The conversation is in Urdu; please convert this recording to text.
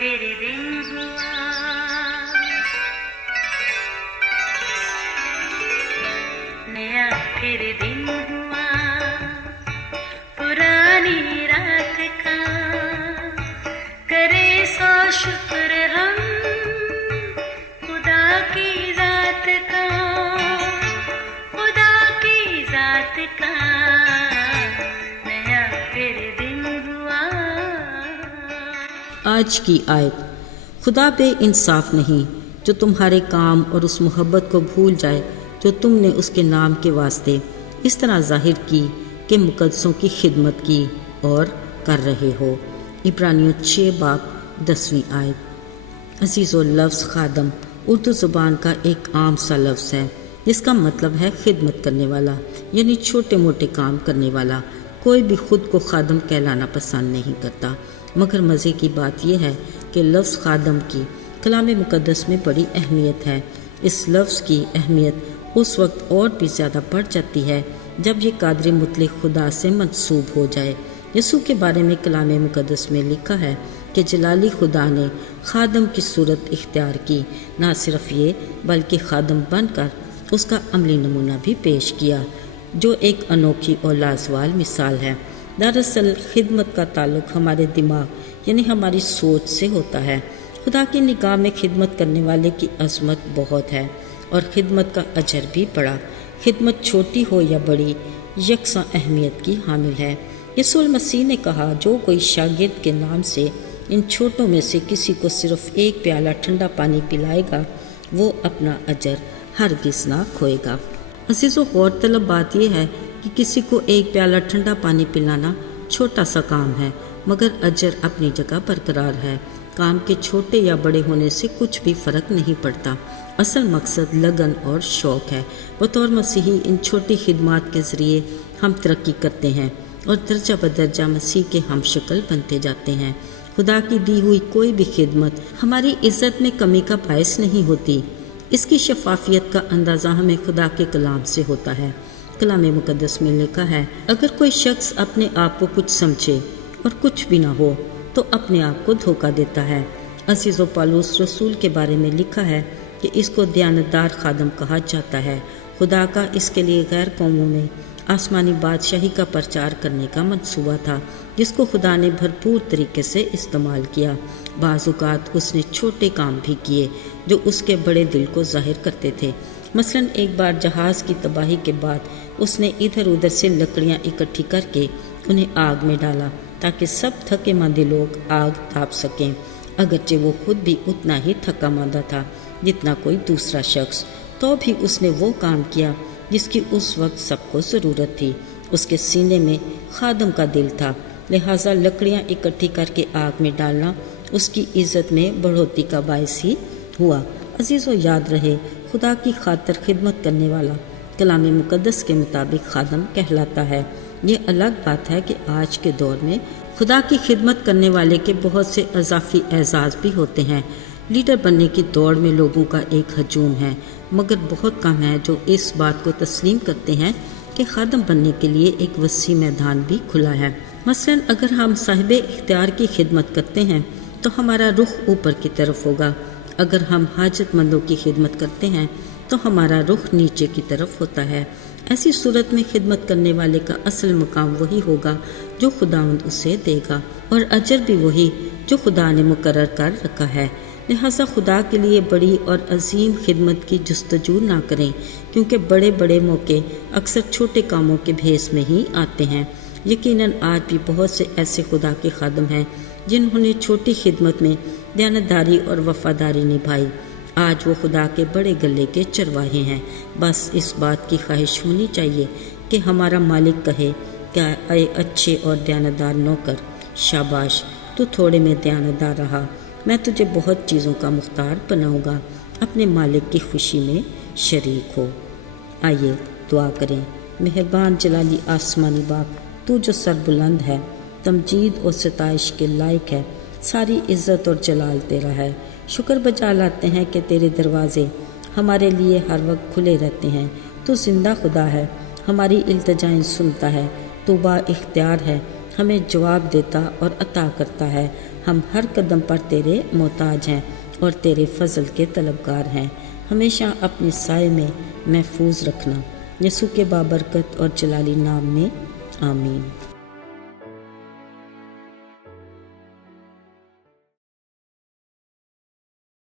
پھر دن ہوا، نیا پھر دن ہوا، پرانی رات کا کرے سو شکر ہم خدا کی ذات کا، خدا کی ذات کا نیا پھر دن ہوا۔ آج کی آیت: خدا بے انصاف نہیں جو تمہارے کام اور اس محبت کو بھول جائے جو تم نے اس کے نام کے واسطے اس طرح ظاہر کی کہ مقدسوں کی خدمت کی اور کر رہے ہو۔ عبرانیوں 6:10 آیت۔ عزیزو، لفظ خادم اردو زبان کا ایک عام سا لفظ ہے جس کا مطلب ہے خدمت کرنے والا، یعنی چھوٹے موٹے کام کرنے والا۔ کوئی بھی خود کو خادم کہلانا پسند نہیں کرتا، مگر مزے کی بات یہ ہے کہ لفظ خادم کی کلام مقدس میں بڑی اہمیت ہے۔ اس لفظ کی اہمیت اس وقت اور بھی زیادہ بڑھ جاتی ہے جب یہ قادر مطلق خدا سے منسوب ہو جائے۔ یسوع کے بارے میں کلام مقدس میں لکھا ہے کہ جلالی خدا نے خادم کی صورت اختیار کی، نہ صرف یہ بلکہ خادم بن کر اس کا عملی نمونہ بھی پیش کیا، جو ایک انوکھی اور لازوال مثال ہے۔ دراصل خدمت کا تعلق ہمارے دماغ یعنی ہماری سوچ سے ہوتا ہے۔ خدا کی نگاہ میں خدمت کرنے والے کی عظمت بہت ہے اور خدمت کا اجر بھی بڑا۔ خدمت چھوٹی ہو یا بڑی، یکساں اہمیت کی حامل ہے۔ یسوع مسیح نے کہا، جو کوئی شاگرد کے نام سے ان چھوٹوں میں سے کسی کو صرف ایک پیالہ ٹھنڈا پانی پلائے گا، وہ اپنا اجر ہرگز نہ کھوئے گا۔ عزیزو، غور طلب بات یہ ہے کہ کسی کو ایک پیالہ ٹھنڈا پانی پلانا چھوٹا سا کام ہے، مگر اجر اپنی جگہ برقرار ہے۔ کام کے چھوٹے یا بڑے ہونے سے کچھ بھی فرق نہیں پڑتا، اصل مقصد لگن اور شوق ہے۔ بطور مسیحی ان چھوٹی خدمات کے ذریعے ہم ترقی کرتے ہیں اور درجہ بدرجہ مسیح کے ہم شکل بنتے جاتے ہیں۔ خدا کی دی ہوئی کوئی بھی خدمت ہماری عزت میں کمی کا باعث نہیں ہوتی۔ اس کی شفافیت کا اندازہ ہمیں خدا کے کلام سے ہوتا ہے۔ کلام مقدس میں لکھا ہے، اگر کوئی شخص اپنے آپ کو کچھ سمجھے اور کچھ بھی نہ ہو تو اپنے آپ کو دھوکہ دیتا ہے۔ عزیزو، پالوس رسول کے بارے میں لکھا ہے کہ اس کو دیانتدار خادم کہا جاتا ہے۔ خدا کا اس کے لیے غیر قوموں میں آسمانی بادشاہی کا پرچار کرنے کا منصوبہ تھا، جس کو خدا نے بھرپور طریقے سے استعمال کیا۔ بعض اوقات اس نے چھوٹے کام بھی کیے جو اس کے بڑے دل کو ظاہر کرتے تھے۔ مثلاً ایک بار جہاز کی تباہی کے بعد اس نے ادھر ادھر سے لکڑیاں اکٹھی کر کے انہیں آگ میں ڈالا تاکہ سب تھکے ماندے لوگ آگ تاپ سکیں، اگرچہ وہ خود بھی اتنا ہی تھکا ماندہ تھا جتنا کوئی دوسرا شخص، تو بھی اس نے وہ کام کیا جس کی اس وقت سب کو ضرورت تھی۔ اس کے سینے میں خادم کا دل تھا، لہٰذا لکڑیاں اکٹھی کر کے آگ میں ڈالنا اس کی عزت میں بڑھوتری کا باعث ہی ہوا۔ عزیزو، یاد رہے، خدا کی خاطر خدمت کرنے والا کلام مقدس کے مطابق خادم کہلاتا ہے۔ یہ الگ بات ہے کہ آج کے دور میں خدا کی خدمت کرنے والے کے بہت سے اضافی اعزاز بھی ہوتے ہیں۔ لیڈر بننے کی دوڑ میں لوگوں کا ایک ہجوم ہے، مگر بہت کم ہیں جو اس بات کو تسلیم کرتے ہیں کہ خادم بننے کے لیے ایک وسیع میدان بھی کھلا ہے۔ مثلاً اگر ہم صاحب اختیار کی خدمت کرتے ہیں تو ہمارا رخ اوپر کی طرف ہوگا، اگر ہم حاجت مندوں کی خدمت کرتے ہیں تو ہمارا رخ نیچے کی طرف ہوتا ہے۔ ایسی صورت میں خدمت کرنے والے کا اصل مقام وہی ہوگا جو خداوند اسے دے گا، اور اجر بھی وہی جو خدا نے مقرر کر رکھا ہے۔ لہٰذا خدا کے لیے بڑی اور عظیم خدمت کی جستجو نہ کریں، کیونکہ بڑے بڑے موقع اکثر چھوٹے کاموں کے بھیس میں ہی آتے ہیں۔ یقیناً آج بھی بہت سے ایسے خدا کے خادم ہیں جنہوں نے چھوٹی خدمت میں دیانتداری اور وفاداری نبھائی۔ آج وہ خدا کے بڑے گلے کے چرواہے ہیں۔ بس اس بات کی خواہش ہونی چاہیے کہ ہمارا مالک کہے کہ اے اچھے اور دیانتدار نوکر، شاباش، تو تھوڑے میں دیانتدار رہا، میں تجھے بہت چیزوں کا مختار بناؤں گا، اپنے مالک کی خوشی میں شریک ہو۔ آئیے دعا کریں۔ مہربان جلالی آسمانی باپ، تو جو سر بلند ہے، تمجید اور ستائش کے لائق ہے، ساری عزت اور جلال تیرا ہے۔ شکر بجا لاتے ہیں کہ تیرے دروازے ہمارے لیے ہر وقت کھلے رہتے ہیں۔ تو زندہ خدا ہے، ہماری التجائیں سنتا ہے، تو با اختیار ہے، ہمیں جواب دیتا اور عطا کرتا ہے۔ ہم ہر قدم پر تیرے محتاج ہیں اور تیرے فضل کے طلبگار ہیں۔ ہمیشہ اپنے سائے میں محفوظ رکھنا، یسوع کے بابرکت اور جلالی نام میں آمین۔